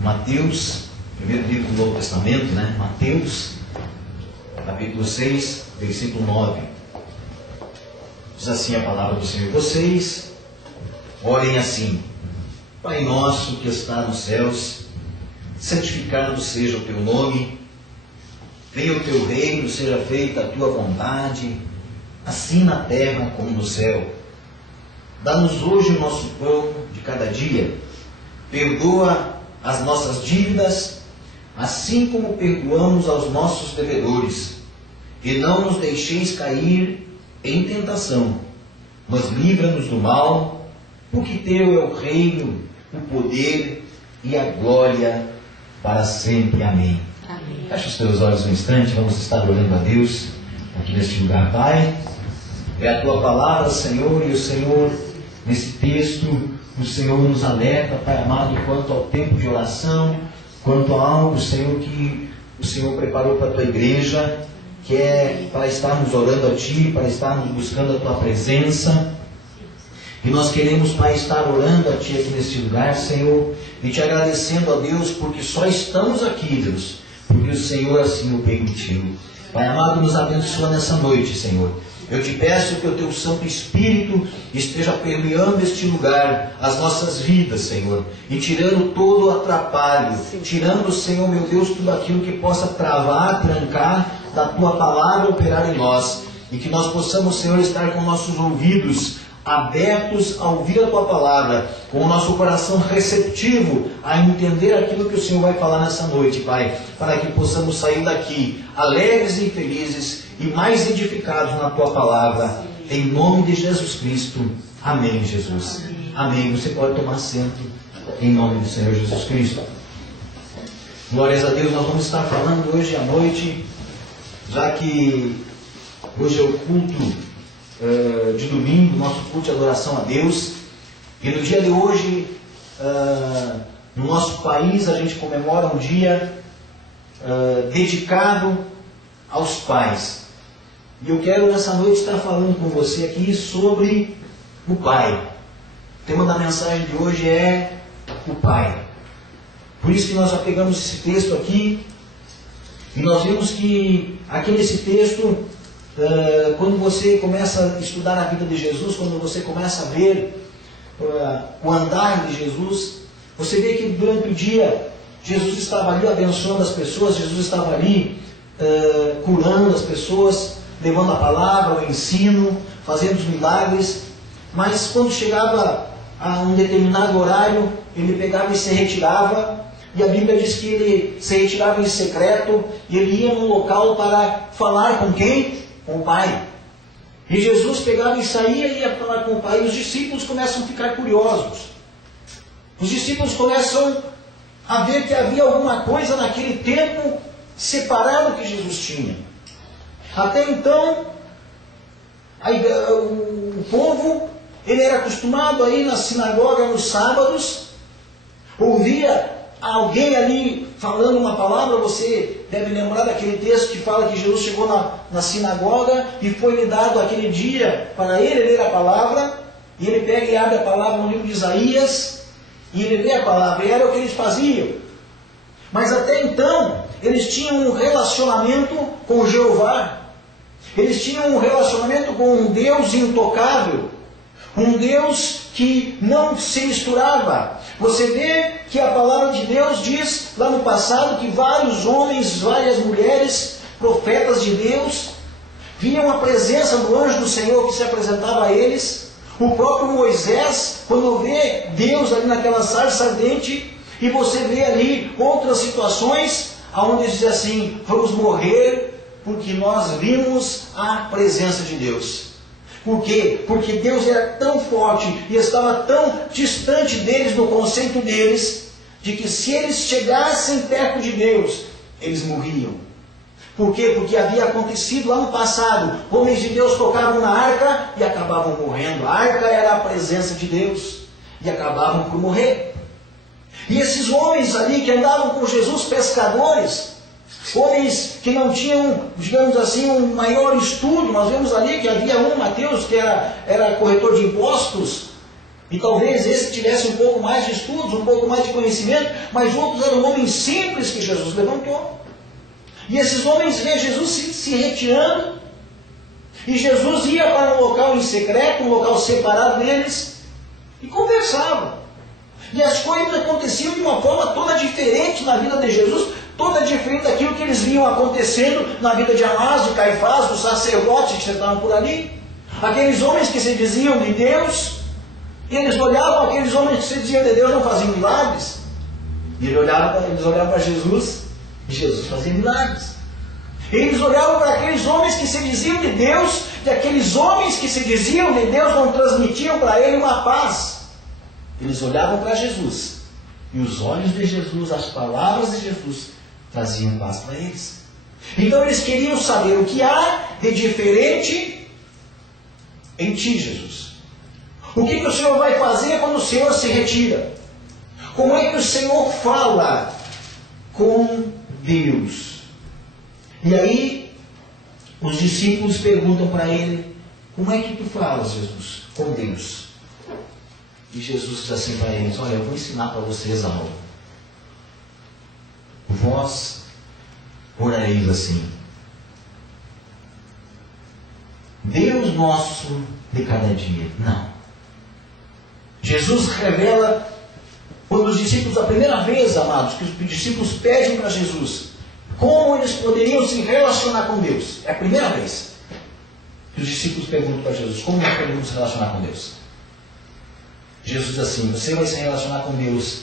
Mateus, primeiro livro do Novo Testamento, né? Mateus, capítulo 6, versículo 9. Diz assim a palavra do Senhor: vocês orem assim: Pai nosso que está nos céus, santificado seja o teu nome, venha o teu reino, seja feita a tua vontade, assim na terra como no céu. Dá-nos hoje o nosso pão de cada dia, perdoa as nossas dívidas, assim como perdoamos aos nossos devedores, e não nos deixeis cair em tentação, mas livra-nos do mal, porque teu é o reino, o poder e a glória para sempre. Amém. Amém. Feche os teus olhos um instante, vamos estar orando a Deus aqui neste lugar. Pai, é a tua palavra, Senhor, e o Senhor, nesse texto, o Senhor nos alerta, Pai amado, quanto ao tempo de oração, quanto a algo, Senhor, que o Senhor preparou para a tua igreja, que é para estarmos orando a Ti, para estarmos buscando a Tua presença. E nós queremos, Pai, estar orando a Ti aqui neste lugar, Senhor, e Te agradecendo a Deus, porque só estamos aqui, Deus, porque o Senhor assim o permitiu. Pai amado, nos abençoa nessa noite, Senhor. Eu te peço que o Teu Santo Espírito esteja permeando este lugar, as nossas vidas, Senhor, e tirando todo o atrapalho, tirando, Senhor, meu Deus, tudo aquilo que possa travar, trancar da Tua palavra operar em nós, e que nós possamos, Senhor, estar com nossos ouvidos abertos a ouvir a Tua palavra, com o nosso coração receptivo a entender aquilo que o Senhor vai falar nessa noite, Pai, para que possamos sair daqui alegres e felizes e mais edificados na Tua palavra, em nome de Jesus Cristo. Amém, Jesus. Amém. Você pode tomar assento em nome do Senhor Jesus Cristo. Glórias a Deus. Nós vamos estar falando hoje à noite, já que hoje é o culto de domingo, nosso culto de adoração a Deus, e no dia de hoje, no nosso país, a gente comemora um dia dedicado aos pais. E eu quero nessa noite estar falando com você aqui sobre o Pai. O tema da mensagem de hoje é o Pai. Por isso que nós já pegamos esse texto aqui, e nós vimos que aqui nesse texto, quando você começa a estudar a vida de Jesus, quando você começa a ver o andar de Jesus, você vê que durante o dia Jesus estava ali abençoando as pessoas, Jesus estava ali curando as pessoas, levando a palavra, o ensino, fazendo os milagres. Mas quando chegava a um determinado horário, ele pegava e se retirava, e a Bíblia diz que ele se retirava em secreto, e ele ia num local para falar com quem? Com o Pai. E Jesus pegava e saía e ia falar com o Pai, e os discípulos começam a ficar curiosos. Os discípulos começam a ver que havia alguma coisa naquele tempo separado que Jesus tinha. Até então, o povo, ele era acostumado a ir na sinagoga nos sábados, ouvia alguém ali falando uma palavra. Você deve lembrar daquele texto que fala que Jesus chegou na sinagoga e foi-lhe dado aquele dia para ele ler a palavra, e ele pega e abre a palavra no livro de Isaías, e ele lê a palavra, e era o que eles faziam. Mas até então, eles tinham um relacionamento com Jeová, eles tinham um relacionamento com um Deus intocável, um Deus que não se misturava. Você vê que a palavra de Deus diz lá no passado que vários homens, várias mulheres, profetas de Deus, viam a presença do anjo do Senhor que se apresentava a eles. O próprio Moisés, quando vê Deus ali naquela sarça ardente, e você vê ali outras situações, onde diz assim: vamos morrer porque nós vimos a presença de Deus. Por quê? Porque Deus era tão forte e estava tão distante deles, no conceito deles, de que se eles chegassem perto de Deus, eles morriam. Por quê? Porque havia acontecido lá no passado, homens de Deus tocavam na arca e acabavam morrendo. A arca era a presença de Deus e acabavam por morrer. E esses homens ali que andavam com Jesus, pescadores, homens que não tinham, digamos assim, um maior estudo. Nós vemos ali que havia Mateus, que era corretor de impostos, E talvez esse tivesse um pouco mais de estudos, um pouco mais de conhecimento, mas outros eram homens simples que Jesus levantou. E esses homens vêem Jesus se retirando, e Jesus ia para um local em secreto, um local separado deles, e conversavam. E as coisas aconteciam de uma forma toda diferente na vida de Jesus, toda diferente daquilo que eles viam acontecendo na vida de Anás, de Caifás, dos sacerdotes que estavam por ali. Aqueles homens que se diziam de Deus, e eles olhavam aqueles homens que se diziam de Deus não faziam milagres. E eles olhavam para Jesus, e Jesus fazia milagres. Eles olhavam para aqueles homens que se diziam de Deus, e aqueles homens que se diziam de Deus não transmitiam para ele uma paz. Eles olhavam para Jesus, e os olhos de Jesus, as palavras de Jesus, traziam paz para eles. Então eles queriam saber o que há de diferente em ti, Jesus. O que o Senhor vai fazer quando o Senhor se retira? Como é que o Senhor fala com Deus? E aí, os discípulos perguntam para ele, como é que tu falas, Jesus, com Deus? E Jesus diz assim para eles, olha, eu vou ensinar para vocês algo. Vós orareis assim, Deus nosso de cada dia. Não. Jesus revela, quando os discípulos, a primeira vez, amados, que os discípulos pedem para Jesus, como eles poderiam se relacionar com Deus. É a primeira vez que os discípulos perguntam para Jesus, como nós podemos se relacionar com Deus? Jesus diz assim, você vai se relacionar com Deus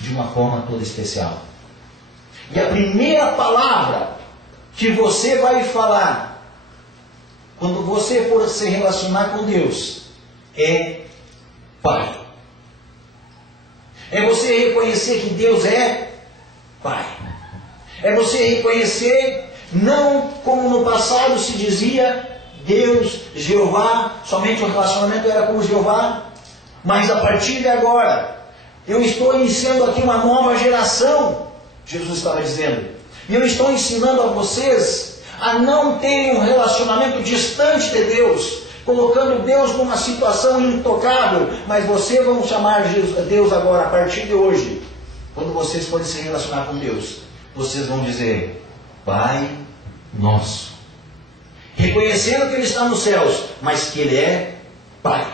de uma forma toda especial. E a primeira palavra que você vai falar, quando você for se relacionar com Deus, é Pai. É você reconhecer que Deus é Pai. É você reconhecer, não como no passado se dizia, Deus, Jeová, somente o relacionamento era com Jeová, mas a partir de agora, eu estou iniciando aqui uma nova geração, Jesus estava dizendo, e eu estou ensinando a vocês a não terem um relacionamento distante de Deus, colocando Deus numa situação intocável, mas vocês vão chamar Deus agora, a partir de hoje, quando vocês forem se relacionar com Deus, vocês vão dizer, Pai Nosso, reconhecendo que Ele está nos céus, mas que Ele é Pai.